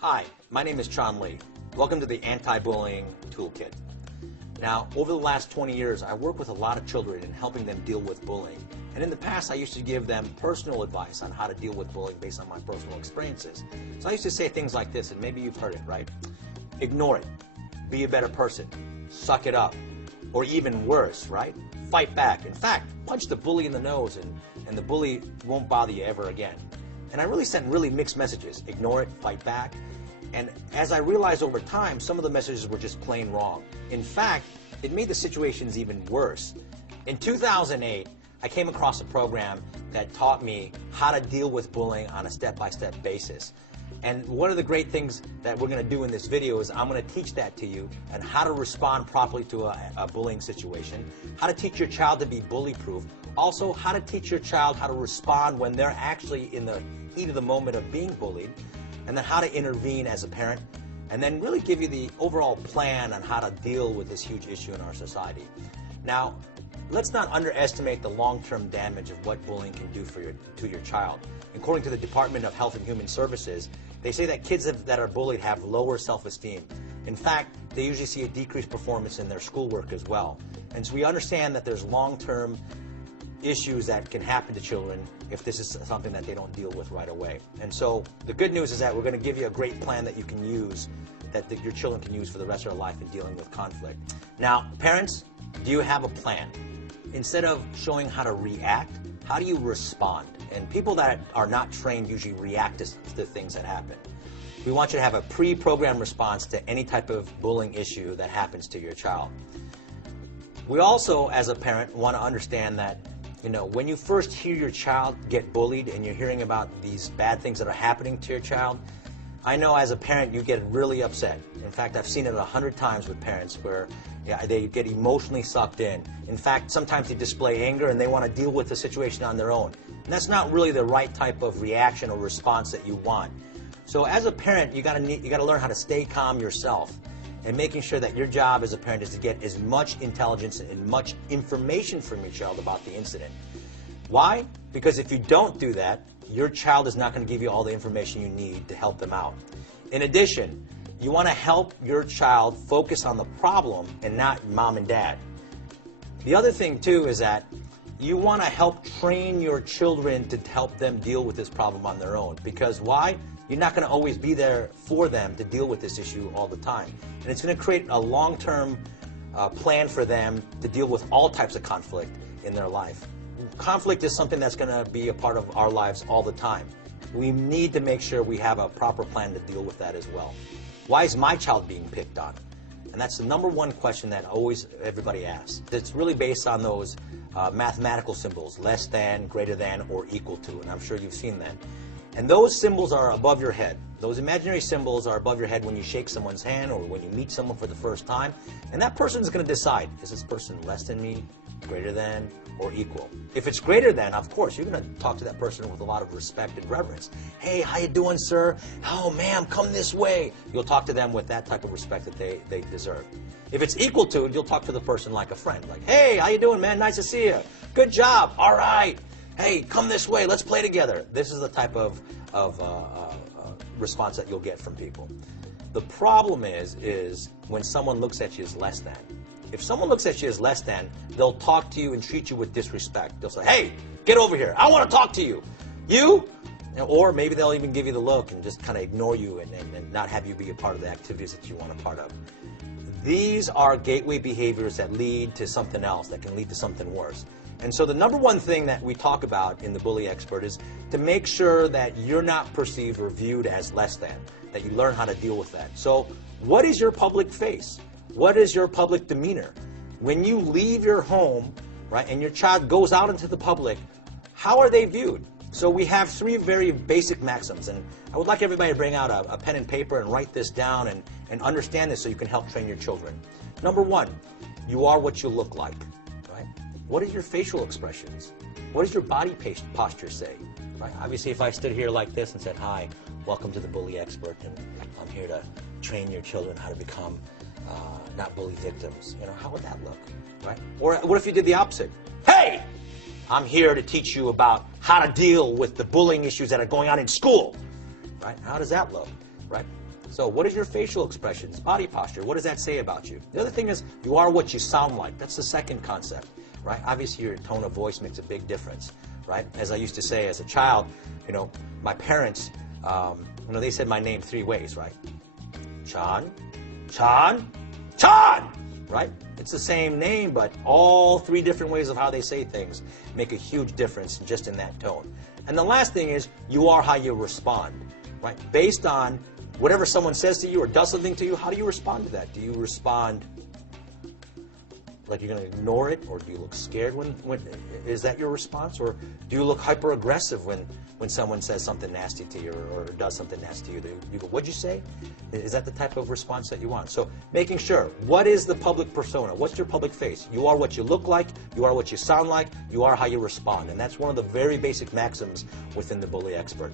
Hi, my name is Chan Lee. Welcome to the Anti-Bullying Toolkit. Now, over the last 20 years, I work with a lot of children in helping them deal with bullying. And in the past, I used to give them personal advice on how to deal with bullying based on my personal experiences. So I used to say things like this, and maybe you've heard it, right? Ignore it. Be a better person. Suck it up. Or even worse, right? Fight back. In fact, punch the bully in the nose and the bully won't bother you ever again. And I really sent really mixed messages. Ignore it, fight back. And as I realized over time, some of the messages were just plain wrong. In fact, it made the situations even worse. In 2008, I came across a program that taught me how to deal with bullying on a step-by-step basis. And one of the great things that we're going to do in this video is I'm going to teach that to you and how to respond properly to a bullying situation, how to teach your child to be bully-proof, also how to teach your child how to respond when they're actually in the heat of the moment of being bullied, and then how to intervene as a parent, and then really give you the overall plan on how to deal with this huge issue in our society. Now, let's not underestimate the long-term damage of what bullying can do to your child. According to the Department of Health and Human Services, they say that kids that are bullied have lower self-esteem. In fact, they usually see a decreased performance in their schoolwork as well. And so we understand that there's long-term issues that can happen to children if this is something that they don't deal with right away. And so the good news is that we're going to give you a great plan that you can use, that your children can use for the rest of their life in dealing with conflict. Now, parents, do you have a plan? Instead of showing how to react, how do you respond? And people that are not trained usually react to things that happen. We want you to have a pre-programmed response to any type of bullying issue that happens to your child. We also, as a parent, want to understand that when you first hear your child get bullied and you're hearing about these bad things that are happening to your child, I know as a parent you get really upset. In fact, I've seen it 100 times with parents where they get emotionally sucked in. In fact, sometimes they display anger and they want to deal with the situation on their own. And that's not really the right type of reaction or response that you want. So as a parent, you got to learn how to stay calm yourself, and making sure that your job as a parent is to get as much intelligence and much information from your child about the incident. Why? Because if you don't do that, your child is not going to give you all the information you need to help them out. In addition, you want to help your child focus on the problem and not mom and dad. The other thing too is that you want to help train your children to help them deal with this problem on their own. Because why? You're not going to always be there for them to deal with this issue all the time. And it's going to create a long-term plan for them to deal with all types of conflict in their life. Conflict is something that's going to be a part of our lives all the time. We need to make sure we have a proper plan to deal with that as well. Why is my child being picked on? And that's the number one question that always everybody asks. It's really based on those mathematical symbols, less than, greater than, or equal to. And I'm sure you've seen that. And those symbols are above your head. Those imaginary symbols are above your head when you shake someone's hand or when you meet someone for the first time. And that person is going to decide, is this person less than me, greater than, or equal? If it's greater than, of course, you're going to talk to that person with a lot of respect and reverence. Hey, how you doing, sir? Oh, ma'am, come this way. You'll talk to them with that type of respect that they deserve. If it's equal to, you'll talk to the person like a friend. Like, hey, how you doing, man? Nice to see you. Good job. All right. Hey, come this way, let's play together. This is the type of response that you'll get from people. The problem is when someone looks at you as less than. If someone looks at you as less than, they'll talk to you and treat you with disrespect. They'll say, hey, get over here, I want to talk to you. You? Or maybe they'll even give you the look and just kind of ignore you and not have you be a part of the activities that you want a part of. These are gateway behaviors that lead to something else, that can lead to something worse. And so the number one thing that we talk about in the Bully Expert is to make sure that you're not perceived or viewed as less than, that you learn how to deal with that. So what is your public face? What is your public demeanor? When you leave your home, right, and your child goes out into the public, how are they viewed? So we have three very basic maxims, and I would like everybody to bring out a pen and paper and write this down and understand this so you can help train your children. Number one, you are what you look like. What are your facial expressions? What does your body posture say? Right? Obviously, if I stood here like this and said, hi, welcome to the Bully Expert, and I'm here to train your children how to become not bully victims, how would that look? Right? Or what if you did the opposite? Hey, I'm here to teach you about how to deal with the bullying issues that are going on in school. Right? How does that look? Right? So what is your facial expressions, body posture? What does that say about you? The other thing is you are what you sound like. That's the second concept, right? Obviously your tone of voice makes a big difference, right? As I used to say as a child, my parents, they said my name 3 ways, right? Chan, Chan, Chan, right? It's the same name, but all 3 different ways of how they say things make a huge difference just in that tone. And the last thing is you are how you respond, right? Based on whatever someone says to you or does something to you, how do you respond to that? Do you respond like you're going to ignore it, or do you look scared when is that your response, or do you look hyper aggressive when someone says something nasty to you or does something nasty to you? Do you go, what'd you say? Is that the type of response that you want? So making sure, what is the public persona? What's your public face? You are what you look like, you are what you sound like, you are how you respond, and that's one of the very basic maxims within the Bully Expert.